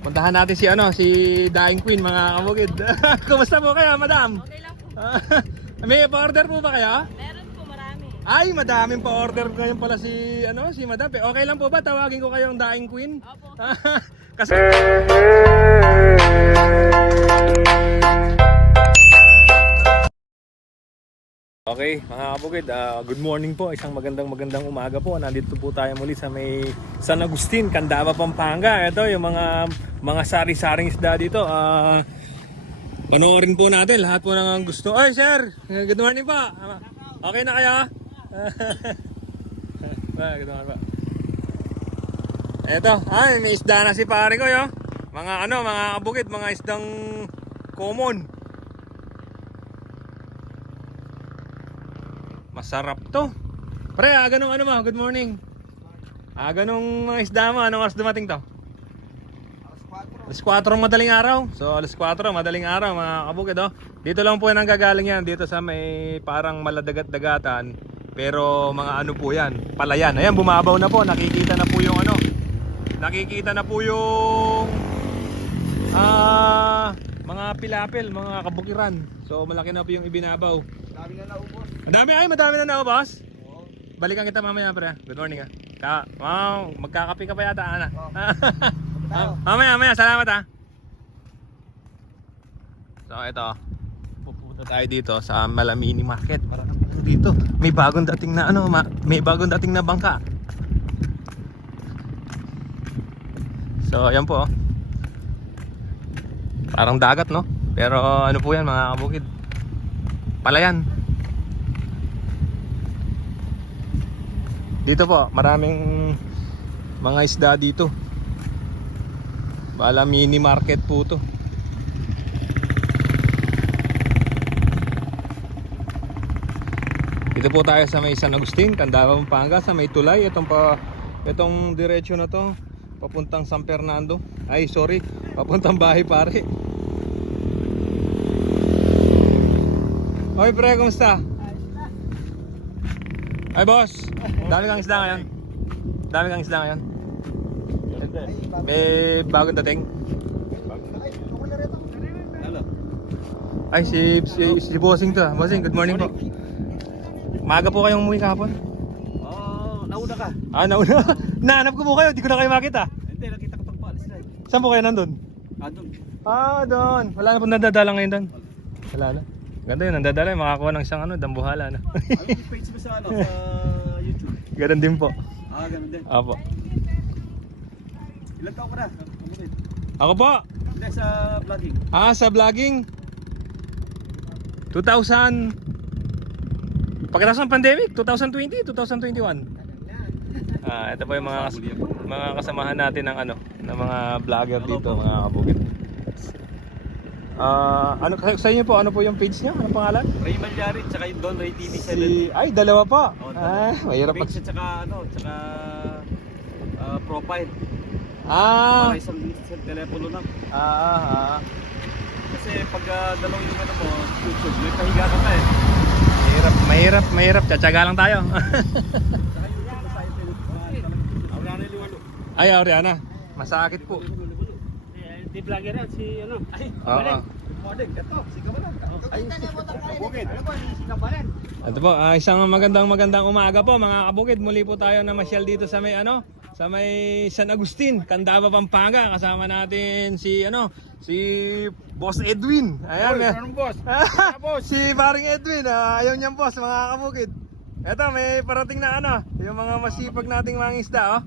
Puntahan natin si ano, si Dying Queen mga kabukid. Kumusta po kayo, madam? Okay lang po. May pa-order po ba kayo? Meron po marami. Ay, madaming pa-order ngayon pala si ano, si madam. Eh, Okay lang po ba tawagin ko kayong Dying Queen? Opo. Kasi Okay, mga kabukid, ah, good morning po. Isang magandang magandang umaga po. Nandito po tayo muli sa may San Agustin, Candaba, Pampanga. Ito yung mga mga sari-saring isda dito. Ah, panoorin po natin lahat po ng gusto. Ay, sir! Good morning po. Okay na kaya? Ah, good morning po. Eto, ay, may isda na si pare ko, yo. Mga ano, mga kabukid, mga isdang common. Masarap to. Pre, aga nung ano mo, good morning. Aga nung mga isda mo, anong oras dumating to? Alas 4 madaling araw. So, alas 4 madaling araw mga kabukid, oh. Dito lang po yan ang gagaling yan. Dito sa may parang maladagat-dagatan. Pero mga ano po yan, palayan. Ayan, bumabaw na po. Nakikita na po yung ano. Nakikita na po yung ah mga pilapil, mga kabukiran. So, malaki na po yung ibinabaw. Dami na naubos. Madami ay, madami na na, boss. Balikan kita mamaya, pre. Good morning, ah. Ka wow, magkakape ka pa yata, ana. tayo. mamaya, mamaya, salamat, ah. So, ito. Pupunta tayo dito sa Malamini Market. Marami dito. May bagong dating na ano, ma- may bagong dating na bangka. So, ayan po. oh. Parang dagat, no? Pero ano po yan, mga kabukid. Palayan. Dito po, maraming mga isda dito. Bala mini market po to. Dito po tayo sa may San Agustin, Candaba, Pampanga, sa may tulay. Itong pa itong diretso na to papuntang San Fernando. Ay, sorry, papuntang bahay pare. Hoy pre, kumusta? Ay boss, dami kang isda ngayon. Dami kang isda ngayon. May bagong dating. Ay, si, si, si Bossing to. ah. Bossing, good morning po. Maga po kayong umuwi kahapon. Oh, nauna ka. Ah, nauna. Nahanap ko po kayo, di ko na kayo makita. Hindi, nakita ko pagpaalis na eh. Saan po kayo nandun? Ah, doon. Ah, doon. Wala na po nadadala ngayon doon. Wala na. Ganda yun, nandadala yun. Makakuha ng isang ano, dambuhala. Ano yung page mo sa, ano, sa YouTube? Ganun din po. Ah, ganun din. Apo. Ilan taon ka na? Ako po. Hindi, sa vlogging. Ah, sa vlogging. 2000 Pagkatapos ng pandemic, 2020, 2021. Ah, ito po yung mga kas- mga kasamahan natin ng ano, ng mga vlogger dito, mga kabukit. Ah, ano sa inyo po, ano po yung page niyo? Ano pangalan? Ray Malyarit, tsaka yung Don Ray TV 7. Si ay dalawa pa. Oh, Ah, mahirap pag Page at tsaka, ano, tsaka ah, profile. Ah, Para isang, isang telepono lang. ah, ah, ah. Kasi pag uh, dalawang yung ano mo, YouTube, may pahiga ka pa eh. Mahirap, mahirap, mahirap. Tsatsaga lang tayo. Tsaka yung YouTube, sa ito, uh, na liwalo. ay, Ariana. Masakit po. Di vlogger yan, si ano? Ay, Oo. Good morning, ito, si Kabalan. Ay, bukid. Ano ba, si Kapalan? Ito po, ah, isang magandang magandang umaga po mga kabukid. Muli po tayo na masyal dito sa may ano, sa may San Agustin, Candaba, Pampanga. Kasama natin si ano, si Boss Edwin. Ayan. eh. Anong boss? si paring Edwin, ah, ayaw niyang boss mga kabukid. Ito, may parating na ano, yung mga masipag nating mga isda, oh.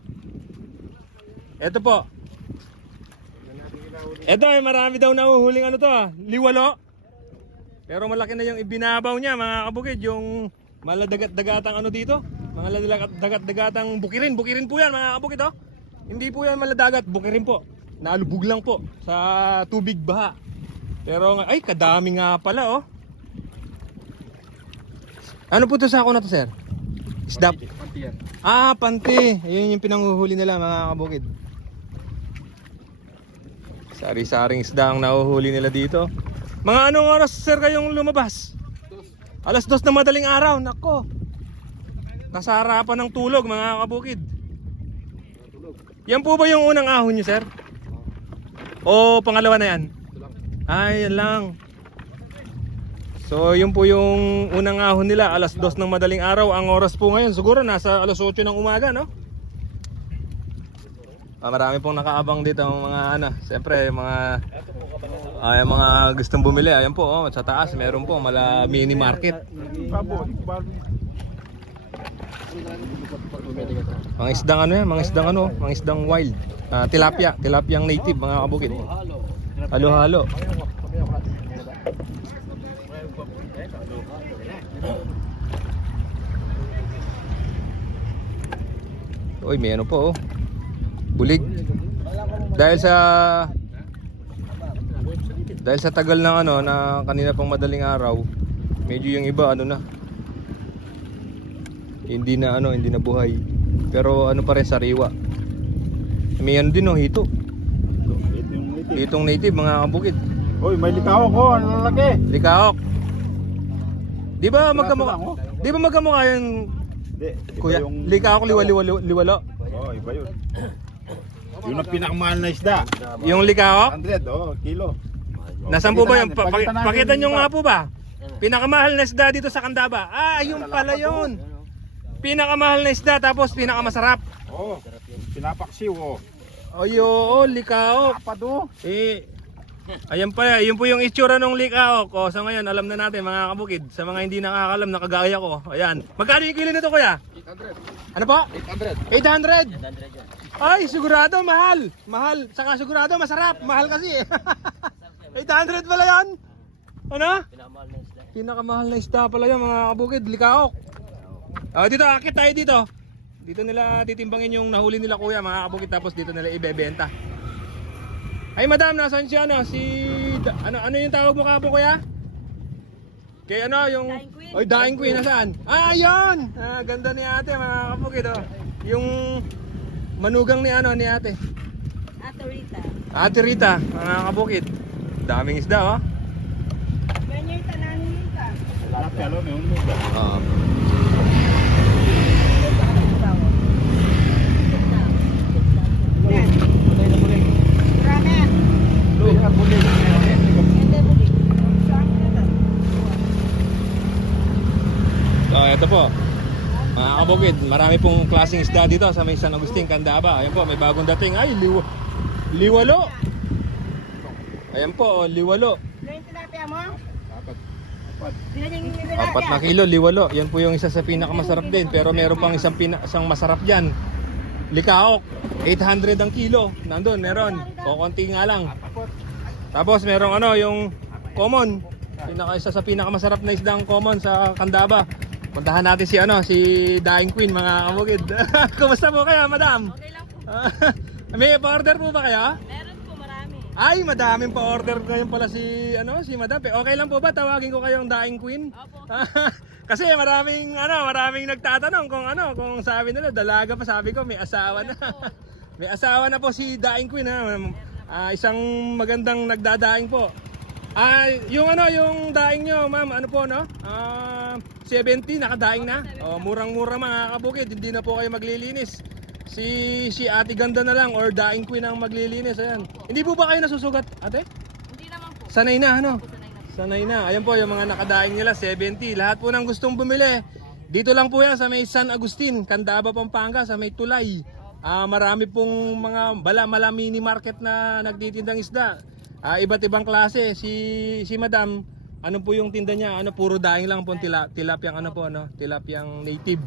Ito po. Ito, ay marami daw nahuhuling ano to ah, liwalo. Pero malaki na yung ibinabaw niya mga kabukid, yung maladagat-dagatang ano dito. Mga maladagat-dagatang bukirin, bukirin po yan mga kabukid oh. Hindi po yan maladagat, bukirin po. Nalubog lang po sa tubig baha. Pero ay kadami nga pala oh. Ano po to sa ako na to sir? Isda. Pantiyan. Ah, panti. Ayun yung pinanguhuli nila mga kabukid. Sari-saring isda ang nahuhuli nila dito. Mga anong oras sir kayong lumabas? Alas dos na madaling araw. Nako. Nasa harapan ng tulog mga kabukid. Yan po ba yung unang ahon nyo sir? O pangalawa na yan? Ay, yan lang. So, yun po yung unang ahon nila, alas 2 ng madaling araw. Ang oras po ngayon, siguro nasa alas 8 ng umaga, no? Ah, marami pong nakaabang dito ang mga ano, siyempre yung mga ay yung mga gustong bumili. Ayan po, oh, sa taas meron po mala mini market. Mga isdang ano yan, mga isdang ano, mga isdang wild. Ah, tilapia, tilapiang native mga kabukid. Halo-halo. Uy, may ano po oh. Bulig. Dahil sa dahil sa tagal ng ano na kanina pang madaling araw, medyo yung iba ano na. Hindi na ano, hindi na buhay. Pero ano pa rin sariwa. May ano din oh, hito. Hitong native mga kabukid. Uy, may likaw ko. Ano lalaki? Likaok. Di ba magkamukha? oh. Di ba magkamukha yung kuya? yung- Likaok liwalo liwalo. liwalo. Oo, iba yun. Yung ang pinakamahal na isda. Yung likaok? 100, oh, kilo. Oh, Nasaan po ba yung pakita pa, natin, pakita nyo nga po ba? Pinakamahal na isda dito sa Candaba. Ah, yun pala yun. Pinakamahal na isda tapos pinakamasarap. Oo. Pinapaksiw, oh. Ayo, oh, likaok. Apa do? Eh, ayan pa, yun po yung itsura ng likaok. O, sa ngayon, alam na natin mga kabukid. Sa mga hindi nakakalam, nakagaya ko. Ayan. Magkano yung kilo nito, kuya? 800. Ano po? 800. 800. Ay, sigurado, mahal. Mahal. Saka sigurado, masarap. Mahal kasi eh. 800 pala yan. Ano? Pinakamahal na isda pala yan, mga kabukid. Likaok. Ah, dito, akit tayo dito. Dito nila titimbangin yung nahuli nila kuya, mga kabukid. Tapos dito nila ibebenta. Ay, madam, nasaan si ano? Si... ano, ano yung tawag mo kapo, kuya? Kay ano, yung... Dying Queen. Oy, Dying Queen, nasaan? Ah, yun! Ah, ganda ni ate, mga kabukid, oh. Yung manugang ni ano, ni ate. Ate Rita. Ate Rita, mga kabukid. Daming isda, oh. Ganyan yung tanan ni Rita. Lapi, alo, may ulo. Ah. Yan. Marami. Hindi, buli. Saan ka na? So, ito po. Mga kabukid, marami pong klaseng isda dito sa may San Agustin, Candaba. Ayan po, may bagong dating. Ay, liw liwalo. Ayan po, oh, liwalo. Apat na kilo, liwalo. Yan po yung isa sa pinakamasarap din. Pero meron pang isang, pina, isang masarap dyan. Likaok. 800 ang kilo. Nandun, meron. O konti nga lang. Tapos merong ano, yung common. Pinaka isa sa pinakamasarap na isdang common sa Candaba. Puntahan natin si ano, si Dying Queen mga kabukid. Kumusta po kayo, madam? Okay lang po. May pa-order po ba kayo? Meron po marami. Ay, madaming pa-order ngayon pala si ano, si Madam. Okay lang po ba tawagin ko kayong Daing Queen? Opo. Kasi maraming ano, maraming nagtatanong kung ano, kung sabi nila dalaga pa sabi ko may asawa na. may asawa na po si Daing Queen ha. Ah, isang magandang nagdadaing po. Ah, yung ano, yung daing nyo, ma'am, ano po no? Ah, 70 nakadaing na. Oh, murang-mura mga kabukid, hindi na po kayo maglilinis. Si si Ate Ganda na lang or Daing Queen ang maglilinis. Ayan. Hindi po ba kayo nasusugat, Ate? Hindi naman po. Sanay na, ano? Sanay na. Ayan po yung mga nakadaing nila, 70. Lahat po ng gustong bumili. Dito lang po yan sa may San Agustin, Candaba, Pampanga, sa may Tulay. Ah, marami pong mga bala mala mini market na nagtitindang isda. Ah, iba't ibang klase. Si si Madam, ano po yung tinda niya? Ano puro daing lang po tila, tilapyang ano po ano, tilapyang native.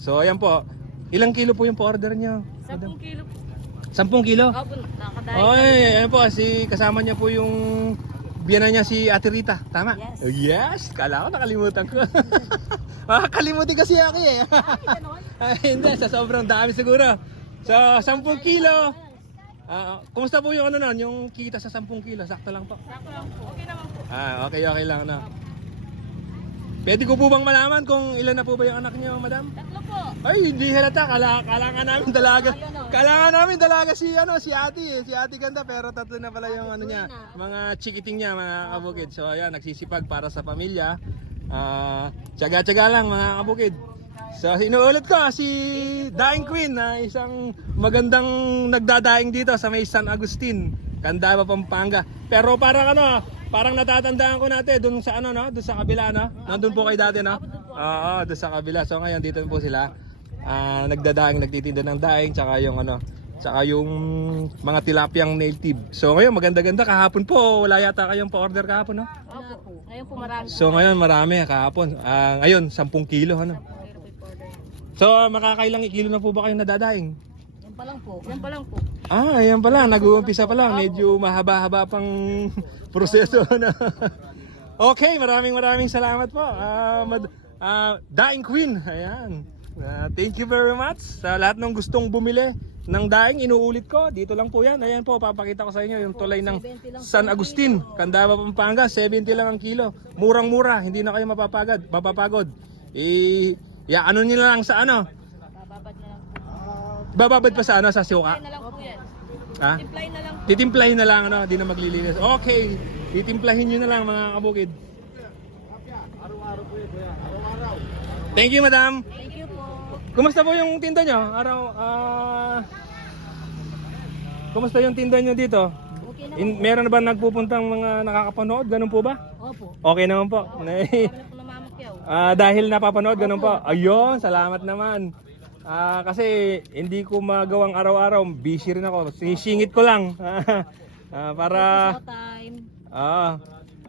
So ayan po. Ilang kilo po yung pa-order niyo? 10 kilo po. 10 kilo? Opo, nakadayo. Oy, ano po, si kasama niya po yung biyana niya si Ate Rita, tama? Yes. Oh, yes, kala ko nakalimutan ko. Makakalimutin kasi ako eh. Ay, hindi, sa sobrang dami siguro. So, 10 kilo. Ah, kumusta po yung ano nun, yung kita sa 10 kilo? Sakto lang po. Sako lang po. Okay naman po. Ah, okay, okay lang na. Pwede ko po bang malaman kung ilan na po ba yung anak niyo, madam? Tatlo po. Ay, hindi halata. Kala, kala nga namin dalaga. Oh. Kala nga namin dalaga si ano, si Ate, eh. si Ate ganda pero tatlo na pala yung ano niya, mga chikiting niya, mga kabukid. So ayan, nagsisipag para sa pamilya. Ah, tsaga-tsaga lang mga kabukid. So inuulit ko si Daing Queen na isang magandang nagdadaing dito sa may San Agustin. Candaba, Pampanga. Pero parang ano, parang natatandaan ko natin doon sa ano no, doon sa kabila no. Nandun po kayo dati no. Oo, doon sa kabila. So ngayon dito po sila. Ah, nagdadaing, nagtitinda ng daing tsaka yung ano, tsaka yung mga tilapiyang native. So ngayon maganda-ganda kahapon po. Wala yata kayong pa-order kahapon no. Opo. Ngayon po marami. So ngayon marami kahapon. Ah, ngayon 10 kilo ano. So makakailang kilo na po ba kayo nadadaing? Yan pa lang po. Yan pa lang po. Ah, ayan pala, nag-uumpisa pa lang. Medyo mahaba-haba pang proseso na. okay, maraming maraming salamat po. Ah, mad- ah, Daing Queen. Ayan. Ah, thank you very much sa lahat ng gustong bumili ng daing. Inuulit ko, dito lang po yan. Ayan po, papakita ko sa inyo yung tulay ng San Agustin, Candaba, Pampanga. 70 lang ang kilo. Murang-mura, hindi na kayo mapapagod. mapapagod. I, ya, ano nyo lang sa ano? Bababad na lang po. Bababad pa sa ano, sa siuka? Na lang po yan. Ha? Timplahin na lang po. Titimplahin na lang, ano, di na maglilinis. Okay, titimplahin nyo na lang mga kabukid. Thank you, madam. Thank you po. Kumusta po yung tinda nyo? Araw, ah... kumusta yung tinda nyo dito? Okay na. In, meron na ba nagpupuntang mga nakakapanood? Ganun po ba? Opo. Okay naman po. Po namamakyaw. Ah, dahil napapanood, ganun po. Ayun, salamat naman. Ah, kasi hindi ko magawang araw-araw, busy rin ako. Sinisingit ko lang. Ah, para time. Ah,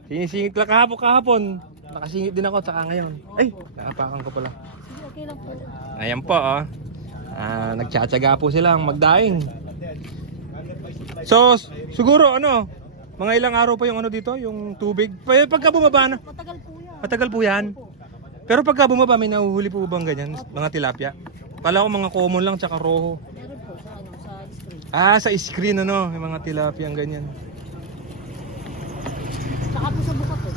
sinisingit lang kahapon kahapon. Nakasingit din ako tsaka ngayon. Ay, naapakan ko pala. Sige, okay lang po. Ayan po, oh. Ah, nagtsatsaga po silang magdaing. So, siguro ano, mga ilang araw pa yung ano dito, yung tubig. Pa- Pagka bumaba na, Matagal po yan. matagal po yan. Pero pagka bumaba, may nahuhuli po bang ganyan, mga tilapia? Kala ko mga common lang, tsaka roho. Meron po sa ano, sa. Ah, sa screen ano, yung mga tilapia ang ganyan. Saka po sa bukat po.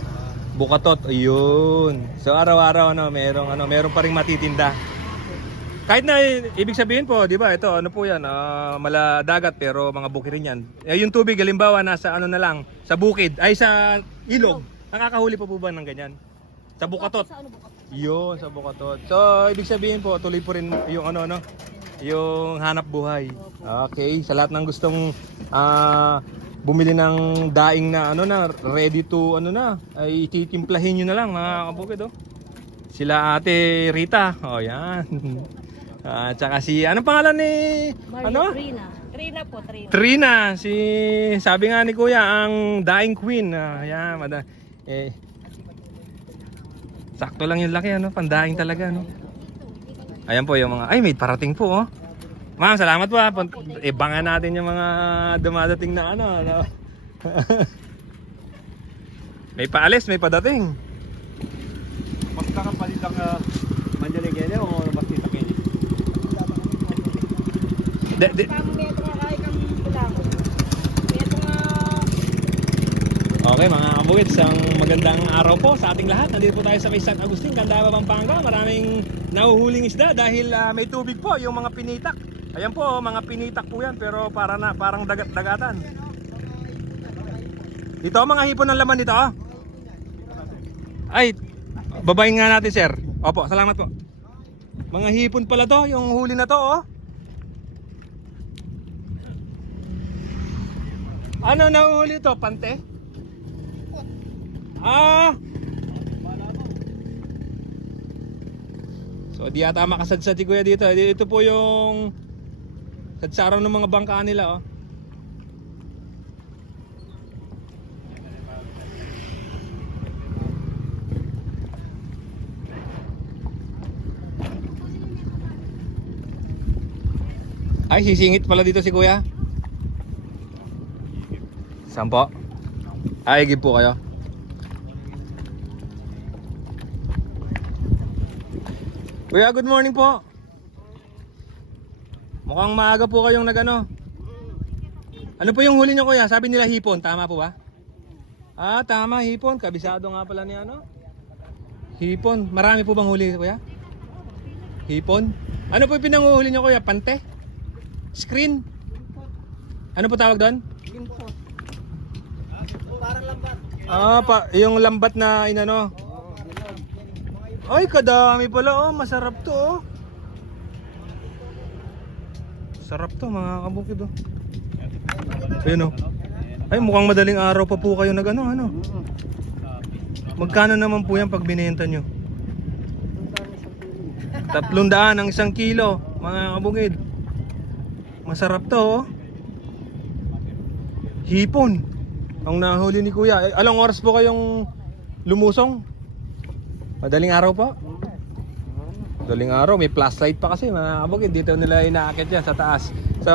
Bukatot, ayun. So araw-araw ano, merong ano, meron pa ring matitinda. Kahit na ibig sabihin po, 'di ba? Ito ano po 'yan, ah, mala dagat pero mga bukid rin 'yan. Eh, yung tubig halimbawa nasa ano na lang, sa bukid, ay sa ilog. Nakakahuli pa po ba ng ganyan? Sa bukatot. Sa ano bukat? Yun, sa bukatot. So ibig sabihin po, tuloy po rin yung ano no, yung hanap buhay. Okay, sa lahat ng gustong ah, bumili ng daing na ano na ready to ano na ay titimplahin niyo na lang mga kabukid oh. Sila Ate Rita. Oh, yan. At saka si anong pangalan ni ano? Trina. Trina po, Trina. Trina, si sabi nga ni Kuya ang Dying Queen. Ah, yan, mada. Eh Sakto lang yung laki ano, pandaing talaga no. Ayan po yung mga ay may parating po oh. Ma'am, salamat po ha. Pun- Ibangan natin yung mga dumadating na ano. ano. may paalis, may padating. Basta ka palit ang uh, manjaligene o bastita kini. De, de, Kamo metro nga kaya kang bulako. Metro nga Okay mga kabukid, isang magandang araw po sa ating lahat. Nandito po tayo sa may San Agustin, Candaba, Pampanga. Maraming nahuhuling isda dahil ah, may tubig po yung mga pinitak. Ayan po, mga pinitak po yan pero para na, parang dagat-dagatan. Dito mga hipon ng laman dito. oh. Ay, babayin nga natin sir. Opo, salamat po. Mga hipon pala to, yung huli na to oh. Ano nahuhuli to? Pante? Ah! So di ata makasadsad si Kuya dito. Ito po yung sadsaraw ng mga bangka nila oh. Ay, sisingit pala dito si Kuya. Saan po? Ay, give po kayo. Kuya, good morning po. Mukhang maaga po kayong nagano. Ano po yung huli niyo kuya? Sabi nila hipon, tama po ba? Ah, tama, hipon. Kabisado nga pala ni ano. Hipon. Marami po bang huli kuya? Hipon? Ano po yung pinanguhuli niyo kuya? Pante? Screen? Ano po tawag doon? Parang lambat. Ah, pa, yung lambat na inano. Ay, kadami pala oh. Masarap to oh. Sarap to mga kabukid oh. Ayun oh. Ay, mukhang madaling araw pa po kayo nag ano, ano. Magkano naman po yan pag binenta nyo? Tatlong daan ang isang kilo, mga kabukid. Masarap to, oh. Hipon. Ang nahuli ni Kuya. Eh, alang oras po kayong lumusong? Madaling araw po? Madaling araw, may flashlight pa kasi mga kabukid. Dito nila inaakit yan sa taas. So,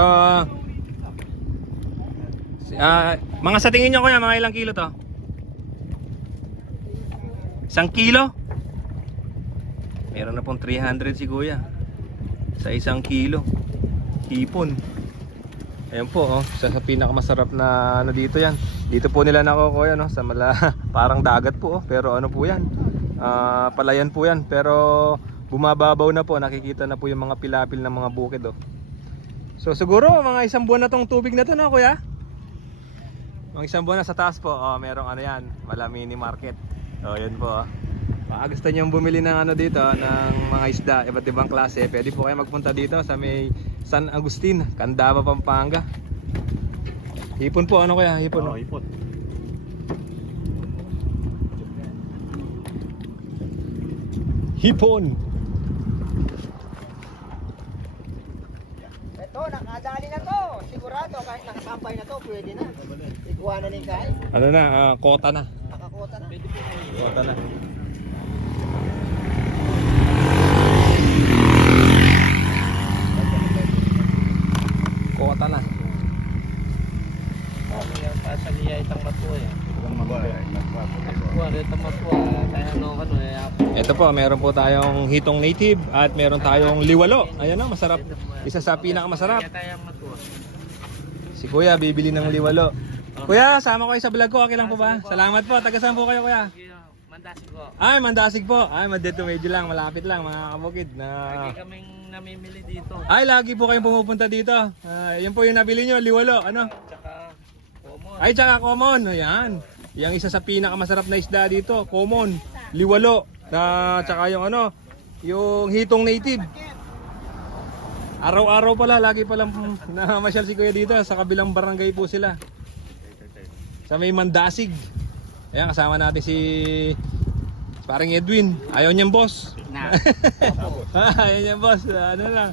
ah, mga sa tingin nyo kuya, mga ilang kilo to? Isang kilo? Meron na pong 300 si kuya. Sa isang kilo. Hipon. Ayan po, oh, isa sa pinakamasarap na ano dito yan. Dito po nila nakukuha no, sa mala, parang dagat po, oh, pero ano po yan. Ah, palayan po yan, pero bumababaw na po, nakikita na po yung mga pilapil ng mga bukid oh. So siguro mga isang buwan na tong tubig na to no, kuya? Mga isang buwan na sa taas po, oh, merong ano yan, mala mini market. Oh, yan po. Oh. Baka gusto nyo bumili ng ano dito, ng mga isda, iba't ibang klase, pwede po kayo magpunta dito sa may San Agustin, Candaba, Pampanga. Hipon po, ano kaya? Hipon. Oo, no? ipot. Hipon. Ito, nakadali na to. Sigurado, kahit nakasampay na to, pwede na. Iguana na yung kahit. Ano na, ah, kota na. Nakakuta na. Kota na. Kota na. Kami yang pasal niya itang matua Ito po, meron po tayong hitong native at meron tayong liwalo. Ayan na, masarap. Isa sa pinakamasarap. Si Kuya, bibili ng liwalo. Kuya, sama ko kayo sa vlog ko. Okay lang po ba? Salamat po. Taga saan po kayo, Kuya? Kaya mandasi ko. Ay, Mandasig po. Ay, dito medyo lang. Malapit lang, mga kabukid. Na... Lagi kaming namimili dito. Ay, lagi po kayong pumupunta dito. Ah, yan po yung nabili nyo, liwalo. Ano? Tsaka common. Ay, tsaka common. Ayan. Yang isa sa pinakamasarap na isda dito, common. Liwalo. Na, tsaka yung ano, yung hitong native. Araw-araw pala, lagi palang namasyal si Kuya dito. Sa kabilang barangay po sila. Sa may Mandasig. Ayan, kasama natin si parang Edwin. Ayaw niyang boss. Na. Ayaw niyang boss. Ano lang.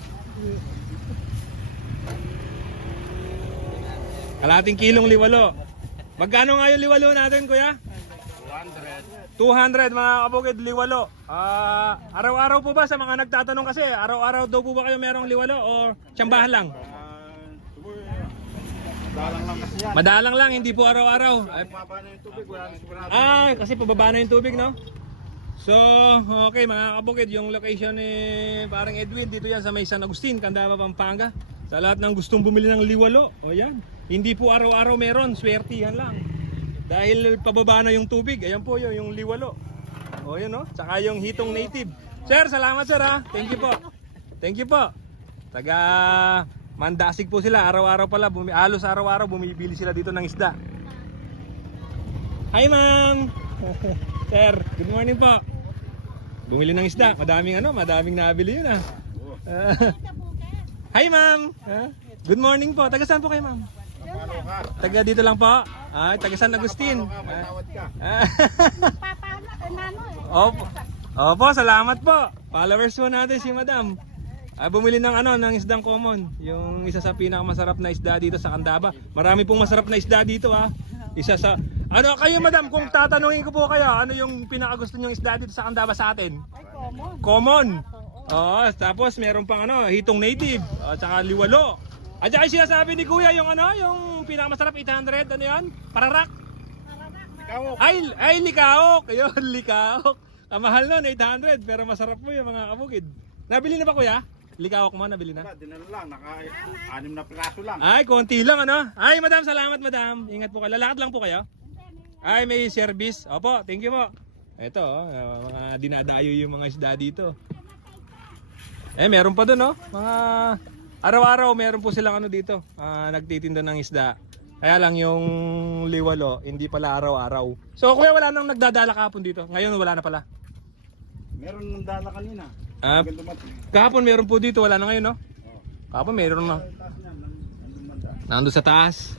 Kalating kilong liwalo. Magkano nga yung liwalo natin, kuya? 200. 200 mga kabukid, liwalo. Ah, araw-araw po ba sa mga nagtatanong kasi, araw-araw daw po ba kayo merong liwalo o tsambahan lang? Dalang lang kasi yan. Madalang lang, hindi po araw-araw. Ay, Papa na yung tubig, wala na. Ah, kasi pababa na yung tubig, no? So, okay mga kabukid, yung location ni parang Edwin dito yan sa may San Agustin, Candaba, Pampanga. Sa lahat ng gustong bumili ng liwalo, o yan. Hindi po araw-araw meron, swertihan lang. Dahil pababa na yung tubig, ayan po yun, yung liwalo. O yun, no? Tsaka yung hitong native. Sir, salamat sir ha. Thank you po. Thank you po. Taga Mandasig po sila, araw-araw pala, bumi alos araw-araw bumibili sila dito ng isda. Hi ma'am! Sir, good morning po. Bumili ng isda, madaming ano, madaming nabili yun. Ah, Hi ma'am! Good morning po, taga saan po kayo ma'am? Taga dito lang po? Ah, taga San Agustin. Ah, Opo. Opo, salamat po. Followers po natin si Madam. Ah, bumili ng ano, ng isdang common. Yung isa sa pinakamasarap na isda dito sa Candaba. Marami pong masarap na isda dito ha. Isa sa Ano kayo Madam, kung tatanungin ko po kayo, ano yung pinakagusto niyo isda dito sa Candaba sa atin? Common. Oo, tapos meron pang ano, hitong native, at saka liwalo. At saka yung sinasabi ni Kuya yung ano, yung pinakamasarap 800, ano yan? Pararak. Ay, ay likaok. Ayun, likaok. Kamahal nun, 800. Pero masarap po yung mga kabukid. Nabili na ba kuya? Likaok mo, nabili na? Wala, dinala lang, naka-anim na piraso lang. Ay, konti lang ano. Ay, madam, salamat madam. Ingat po kayo. Lalakad lang po kayo. Ay, may service. Opo, thank you po. Ito, oh, uh, mga dinadayo yung mga isda dito. Eh, meron pa dun, oh. Mga araw-araw, meron po silang ano dito. ah, nagtitinda ng isda. Kaya lang yung liwalo, hindi pala araw-araw. So, kuya, wala nang nagdadala kahapon dito. Ngayon, wala na pala. Meron ng dala kanina. Ah, kahapon meron po dito, wala na ngayon, no? Kahapon meron na. Nandun sa taas.